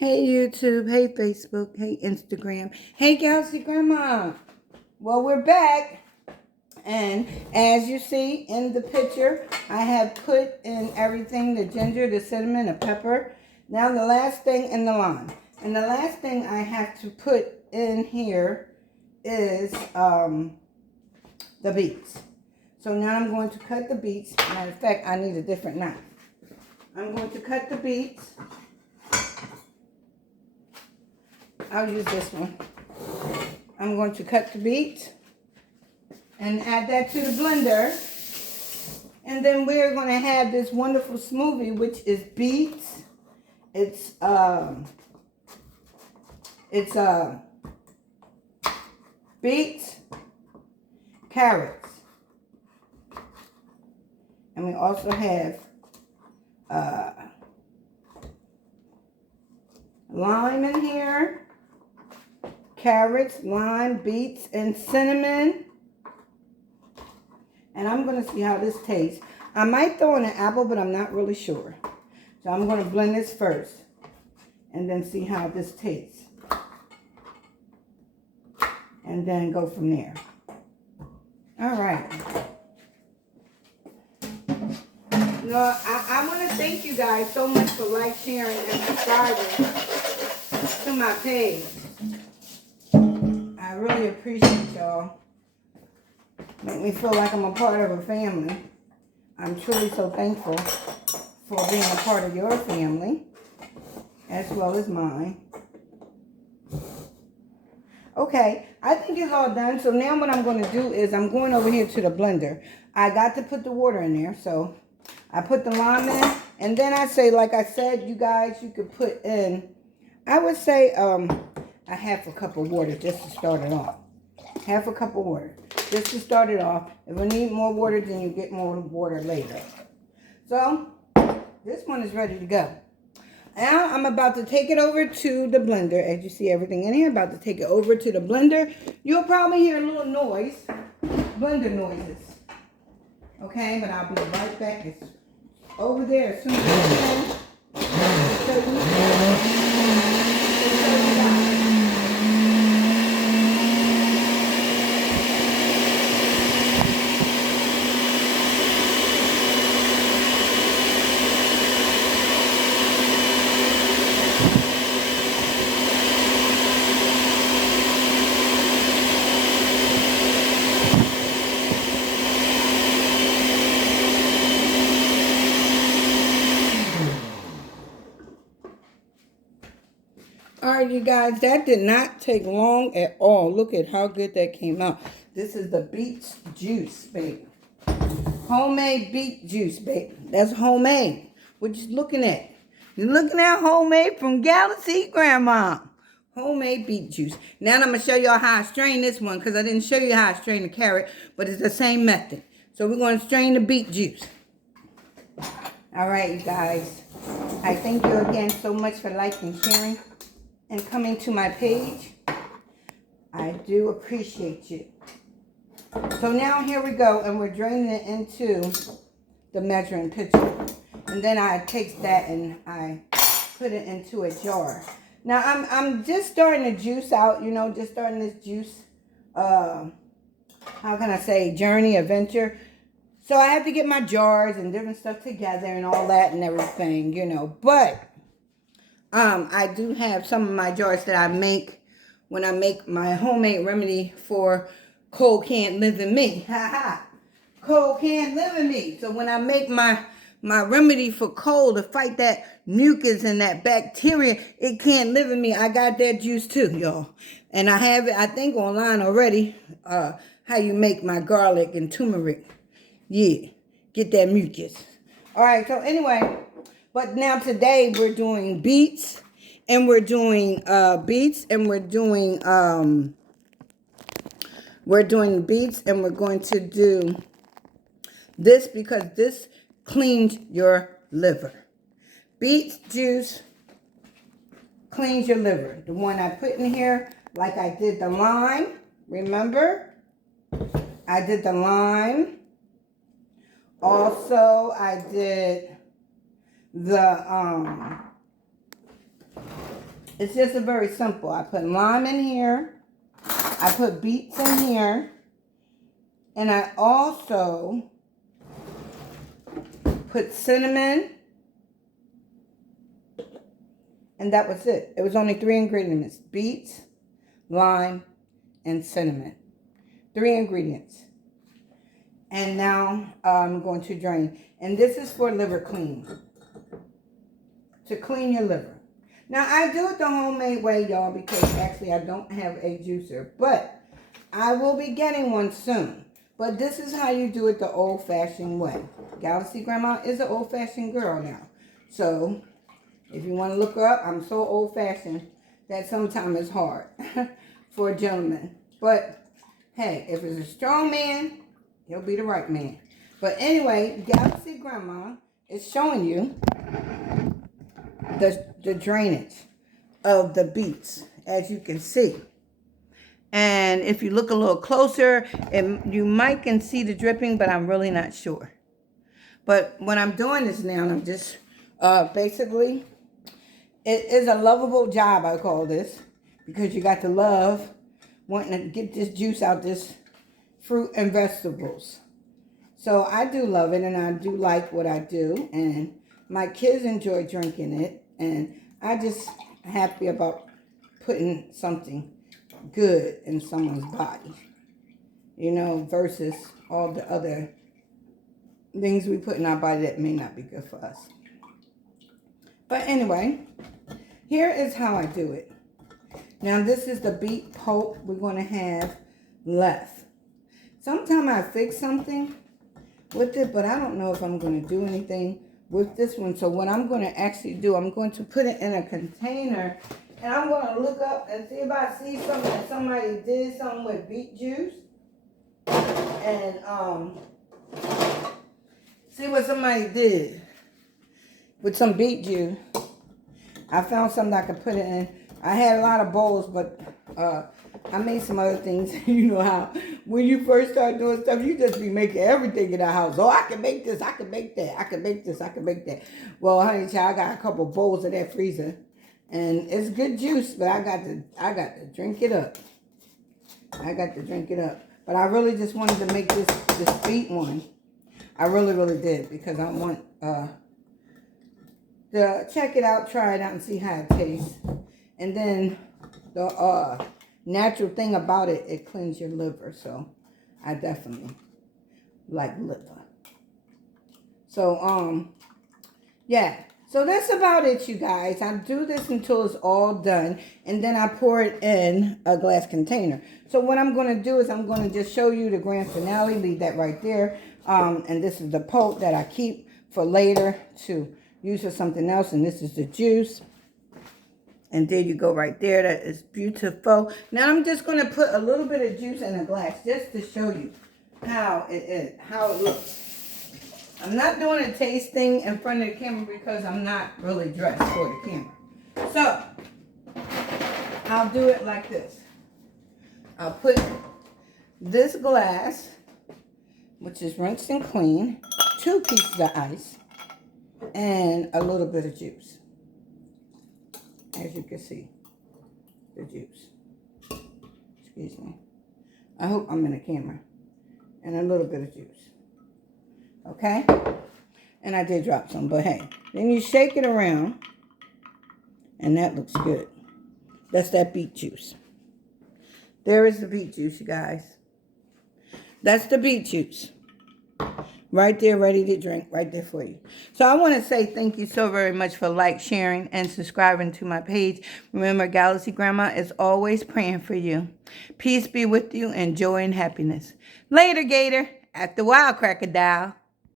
Hey YouTube, hey Facebook, hey Instagram, hey Galaxy Grandma. Well, we're back, and as you see in the picture, I have put in everything, the ginger, the cinnamon, the pepper. Now the last thing in the lime. And the last thing I have to put in here is the beets. So now I'm going to cut the beets. Matter of fact, I need a different knife. I'm going to cut the beets. I'll use this one. I'm going to cut the beets and add that to the blender. And then we're going to have this wonderful smoothie, which is beets. It's beets, carrots. And we also have lime in here. Carrots, lime, beets, and cinnamon. And I'm going to see how this tastes. I might throw in an apple, but I'm not really sure. So I'm going to blend this first and then see how this tastes. And then go from there. All right. No, I want to thank you guys so much for sharing, and subscribing to my page. I really appreciate y'all. Make me feel like I'm a part of a family. I'm truly so thankful for being a part of your family as well as mine. Okay, I think it's all done. So now what I'm going to do is I'm going over here to the blender. I got to put the water in there, so I put the lime in. And then I say, like I said, you guys, you could put in, I would say a half a cup of water just to start it off. Half a cup of water just to start it off. If we need more water, then you get more water later. So this one is ready to go. Now I'm about to take it over to the blender. As you see everything in here, about to take it over to the blender. You'll probably hear a little noise, blender noises. Okay, but I'll be right back. It's over there as soon as I can. So you guys. All right, you guys, that did not take long at all. Look at how good that came out. This is the beet juice, baby. Homemade beet juice, baby. That's homemade. What you looking at? You're looking at homemade from Galaxy Grandma. Homemade beet juice. Now I'm going to show y'all how I strain this one because I didn't show you how I strain the carrot, but it's the same method. So we're going to strain the beet juice. All right, you guys. I thank you again so much for liking, sharing, and coming to my page. I do appreciate you. So now here we go, and we're draining it into the measuring pitcher. And then I take that and I put it into a jar. Now I'm just starting to juice out, you know, just starting this juice, how can I say, journey, adventure. So I have to get my jars and different stuff together and all that and everything, you know. But I do have some of my jars that I make when I make my homemade remedy for cold can't live in me. Ha ha. Cold can't live in me. So when I make my remedy for cold to fight that mucus and that bacteria, it can't live in me. I got that juice too, y'all. And I have it, I think, online already, how you make my garlic and turmeric. Yeah, get that mucus. All right, so anyway, but now today we're doing beets, and we're doing beets, and we're doing beets, and we're going to do this because this cleans your liver. Beet juice cleans your liver. The one I put in here, like I did the lime, remember? I did the lime. Also, I did the It's just a very simple. I put lime in here. I put beets in here. And I also put cinnamon. And that was it. It was only 3 ingredients. Beets, lime, and cinnamon. 3 ingredients. And now I'm going to drain. And this is for liver clean. To clean your liver. Now I do it the homemade way, y'all, because actually I don't have a juicer. But I will be getting one soon. But this is how you do it the old-fashioned way. Galaxy Grandma is an old-fashioned girl now. So if you want to look her up, I'm so old-fashioned that sometimes it's hard for a gentleman. But hey, if it's a strong man, he'll be the right man. But anyway, Galaxy Grandma is showing you the drainage of the beets, as you can see. And if you look a little closer, you might can see the dripping, but I'm really not sure. But when I'm doing this now, I'm just basically, it is a lovable job, I call this, because you got to love wanting to get this juice out this fruit and vegetables. So I do love it, and I do like what I do, and my kids enjoy drinking it, and I just happy about putting something good in someone's body, you know, versus all the other things we put in our body that may not be good for us. But anyway, here is how I do it. Now this is the beet pulp we're going to have left. Sometimes I fix something with it, but I don't know if I'm going to do anything with this one. So what I'm going to actually do, I'm going to put it in a container, and I'm going to look up and see if I see something that somebody did something with beet juice. And see what somebody did with some beet juice. I found something I could put it in. I had a lot of bowls, but I made some other things. You know how when you first start doing stuff, you just be making everything in the house. Oh, I can make this, I can make that, I can make this, I can make that. Well, honey child, I got a couple bowls of that freezer. And it's good juice, but I got to drink it up. I got to drink it up. But I really just wanted to make this beet one. I really, really did, because I want to check it out, try it out, and see how it tastes. And then the natural thing about it, it cleans your liver. So I definitely like liver. So yeah. So that's about it, you guys. I do this until it's all done, and then I pour it in a glass container. So what I'm going to do is I'm going to just show you the grand finale, leave that right there. And this is the pulp that I keep for later to use for something else, and this is the juice. And there you go right there. That is beautiful. Now I'm just going to put a little bit of juice in a glass just to show you how it is, how it looks. I'm not doing a tasting in front of the camera because I'm not really dressed for the camera. So, I'll do it like this. I'll put this glass, which is rinsed and clean, 2 pieces of ice, and a little bit of juice. As you can see, the juice. Excuse me. I hope I'm in the camera. And a little bit of juice. Okay? And I did drop some, but hey. Then you shake it around. And that looks good. That's that beet juice. There is the beet juice, you guys. That's the beet juice. Right there, ready to drink, right there for you. So I want to say thank you so very much for sharing, and subscribing to my page. Remember, Galaxy Grandma is always praying for you. Peace be with you, and joy and happiness. Later, Gator, at the Wild Crocodile.